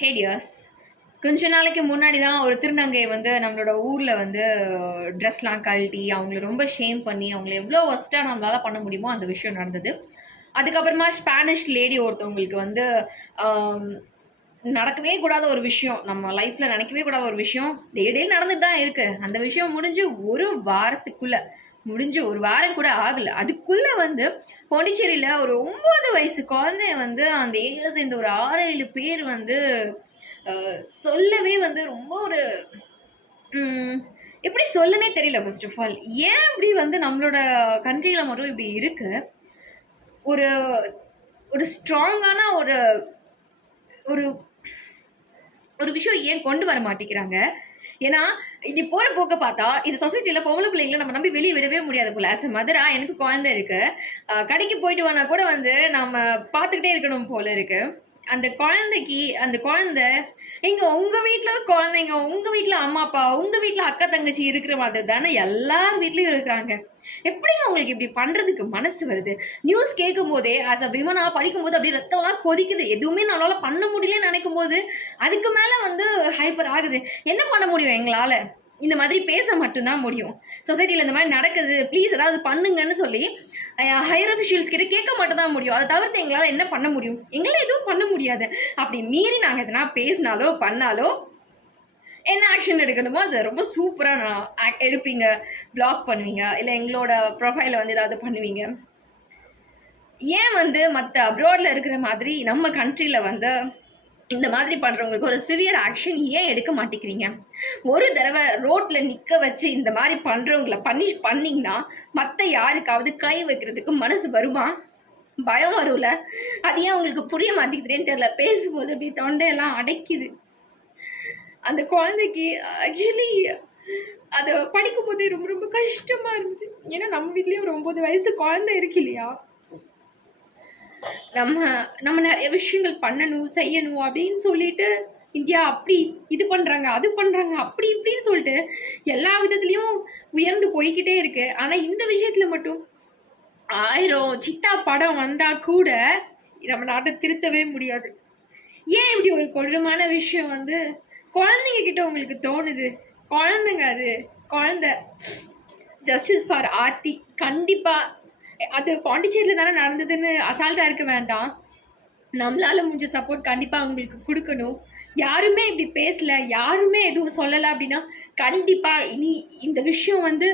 ஹேடியர்ஸ் கொஞ்ச நாளைக்கு முன்னாடி தான் ஒரு திருநங்கை வந்து நம்மளோட ஊரில் வந்து ட்ரெஸ்லாம் கழட்டி அவங்கள ரொம்ப ஷேம் பண்ணி அவங்கள எவ்வளோ ஒஸ்ட்டாக நம்மளால் பண்ண முடியுமோ அந்த விஷயம் நடந்தது. அதுக்கப்புறமா ஸ்பானிஷ் லேடி ஒருத்தவங்களுக்கு வந்து நடக்கவே கூடாத ஒரு விஷயம் நம்ம லைஃப்பில் நினைக்கவே கூடாத ஒரு விஷயம் டே டே நடந்துட்டு தான் இருக்குது அந்த விஷயம் முடிஞ்சு ஒரு வாரத்துக்குள்ளே முடிஞ்சு ஒரு வாரம் கூட ஆகலை. அதுக்குள்ளே வந்து பாண்டிச்சேரியில் ஒரு ஒம்பது வயசு குழந்தைய வந்து அந்த ஏரியாவில் சேர்ந்த ஒரு ஆறு ஏழு பேர் வந்து சொல்லவே வந்து ரொம்ப ஒரு எப்படி சொல்லனே தெரியல ஃபர்ஸ்ட் ஆஃப் ஆல் ஏன் இப்படி வந்து நம்மளோட கண்ட்ரியில் மட்டும் இப்படி இருக்கு? ஒரு ஒரு ஸ்ட்ராங்கான ஒரு ஒரு ஒரு விஷயம் ஏன் கொண்டு வர மாட்டேங்கிறாங்க? ஏன்னா இப்படி போகிற போக்க பார்த்தா இது சொசைட்டியில் பொம்பளை பிள்ளைங்களை நம்ம நம்பி வெளியே விடவே முடியாது போல. ஆஸ் மதுரா எனக்கு குழந்தை இருக்கு. கடைக்கு போயிட்டு வானா கூட வந்து நம்ம பார்த்துக்கிட்டே இருக்கணும் போல இருக்கு. அந்த குழந்தைக்கு அந்த குழந்தை எங்க உங்க வீட்டில் குழந்தைங்க உங்க வீட்டில் அம்மா அப்பா உங்க வீட்டில் அக்கா தங்கச்சி இருக்கிற மாதிரி தானே எல்லார் வீட்லயும் இருக்கிறாங்க. எப்படிங்க உங்களுக்கு இப்படி பண்றதுக்கு மனசு வருது? நியூஸ் கேட்கும் போதே அஸ் அ விமனா படிக்கும்போது அப்படியே ரத்தம்லாம் கொதிக்குது. எதுவுமே நம்மளால பண்ண முடியலன்னு நினைக்கும் போது அதுக்கு மேல வந்து ஹைப்பர் ஆகுது. என்ன பண்ண முடியும் எங்களால? இந்த மாதிரி பேச மட்டும்தான் முடியும். சொசைட்டியில் இந்த மாதிரி நடக்குது. ப்ளீஸ் ஏதாவது பண்ணுங்கன்னு சொல்லி ஹையர் அஃபிஷியல்ஸ் கிட்ட கேட்க மட்டும் தான் முடியும். அதை தவிர்த்து எங்களால் என்ன பண்ண முடியும்? எங்களால் எதுவும் பண்ண முடியாது. அப்படி மீறி நாங்கள் எதனா பேசினாலோ பண்ணாலோ என்ன ஆக்ஷன் எடுக்கணுமோ அதை ரொம்ப சூப்பராக நான் எடுப்பீங்க. பிளாக் பண்ணுவீங்க. இல்லை எங்களோட ப்ரொஃபைலை வந்து ஏதாவது பண்ணுவீங்க. ஏன் வந்து மற்ற அப்ராடில் இருக்கிற மாதிரி நம்ம கண்ட்ரியில் வந்து இந்த மாதிரி பண்ணுறவங்களுக்கு ஒரு சிவியர் ஆக்ஷன் ஏன் எடுக்க மாட்டேங்கிறீங்க? ஒரு தடவை ரோட்டில் நிற்க வச்சு இந்த மாதிரி பண்ணுறவங்கள பனிஷ் பண்ணிங்கன்னா மற்ற யாருக்காவது கை வைக்கிறதுக்கு மனசு வருமா? பயம் வரும்ல. அது ஏன் உங்களுக்கு புரிய மாட்டேங்குதுன்னு தெரில பேசும்போது அப்படி தொண்டையெல்லாம் அடைக்குது. அந்த குழந்தைக்கு ஆக்சுவலி அதை படிக்கும் போதே ரொம்ப ரொம்ப கஷ்டமாக இருந்தது. ஏன்னா நம்ம வீட்லேயும் ஒரு ஒம்பது வயசு குழந்தை இருக்கு இல்லையா? நம்ம நம்ம நிறைய விஷயங்கள் பண்ணணும் செய்யணும் அப்படின்னு சொல்லிட்டு இந்தியா அப்படி இது பண்ணுறாங்க அது பண்ணுறாங்க அப்படி இப்படின்னு சொல்லிட்டு எல்லா விதத்துலேயும் உயர்ந்து போய்கிட்டே இருக்கு. ஆனால் இந்த விஷயத்தில் மட்டும் ஆயிரம் சித்தா படம் வந்தால் கூட நம்ம நாட்டை திருத்தவே முடியாது. ஏன் இப்படி ஒரு கொடூரமான விஷயம் வந்து குழந்தைங்க கிட்ட உங்களுக்கு தோணுது? குழந்தைங்க அது குழந்த. Justice for Aarthi. கண்டிப்பாக அது பாண்டிச்சேரியில் தானே நடந்ததுன்னு அசால்ட்டாக இருக்க வேண்டாம். நம்மளால் முடிஞ்ச சப்போர்ட் கண்டிப்பாக அவங்களுக்கு கொடுக்கணும். யாருமே இப்படி பேசல. யாருமே எதுவும் சொல்லலை அப்படின்னா கண்டிப்பாக இனி இந்த விஷயம் வந்து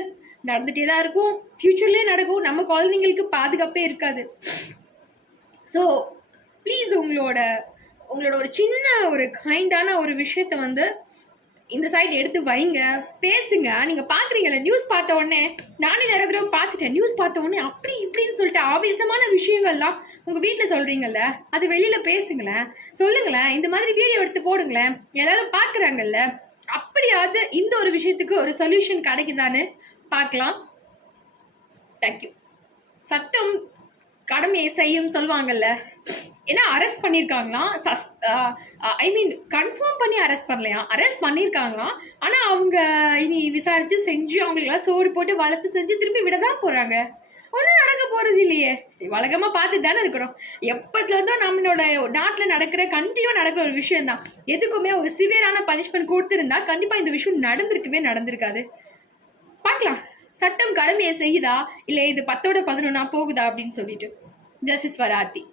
நடந்துகிட்டே தான் இருக்கும். ஃப்யூச்சர்லேயே நடக்கும். நம்ம குழந்தைங்களுக்கு பாதுகாப்பே இருக்காது. ஸோ ப்ளீஸ் உங்களோட உங்களோட ஒரு சின்ன ஒரு கைண்டான ஒரு விஷயத்த வந்து இந்த சைடு எடுத்து வைங்க பேசுங்க. நீங்கள் பார்க்குறீங்கல்ல நியூஸ் பார்த்த உடனே நானும் நிறைய தடவை பார்த்துட்டேன். நியூஸ் பார்த்த உடனே அப்படி இப்படின்னு சொல்லிட்டு ஆவேசமான விஷயங்கள்லாம் உங்கள் வீட்டில் சொல்கிறீங்கல்ல அது வெளியில் பேசுங்களேன். சொல்லுங்களேன் இந்த மாதிரி வீடியோ எடுத்து போடுங்களேன். எல்லாரும் பார்க்குறாங்கல்ல அப்படியாவது இந்த ஒரு விஷயத்துக்கு ஒரு சொல்யூஷன் கிடைக்குதான்னு பார்க்கலாம். தேங்க்யூ சட்டம் கடமையை செய்யும் சொல்லுவாங்கல்ல ஏன்னா அரெஸ்ட் பண்ணியிருக்காங்களாம் சஸ் ஐ மீன் கன்ஃபார்ம் பண்ணி அரெஸ்ட் பண்ணலையா? அரெஸ்ட் பண்ணியிருக்காங்களாம் ஆனால் அவங்க இனி விசாரித்து செஞ்சு அவங்களுக்கெல்லாம் சோறு போட்டு வளர்த்து செஞ்சு திரும்பி விட தான் போகிறாங்க ஒன்றும் நடக்க போகிறது இல்லையே. வழக்கமாக பார்த்து தானே இருக்கிறோம். எப்போத்துலேருந்தோ நம்மளோட நாட்டில் நடக்கிற கண்டினியூவாக நடக்கிற ஒரு விஷயம் தான் எதுக்குமே ஒரு சிவியரான பனிஷ்மெண்ட் கொடுத்துருந்தா கண்டிப்பாக இந்த விஷயம் நடந்திருக்கவே நடந்திருக்காது. பார்க்கலாம். சட்டம் கடமையை செய்யுதா? இல்லை இது பத்தோட பதினொன்னா போகுதா? அப்படின்னு சொல்லிட்டு. Justice for Aarthi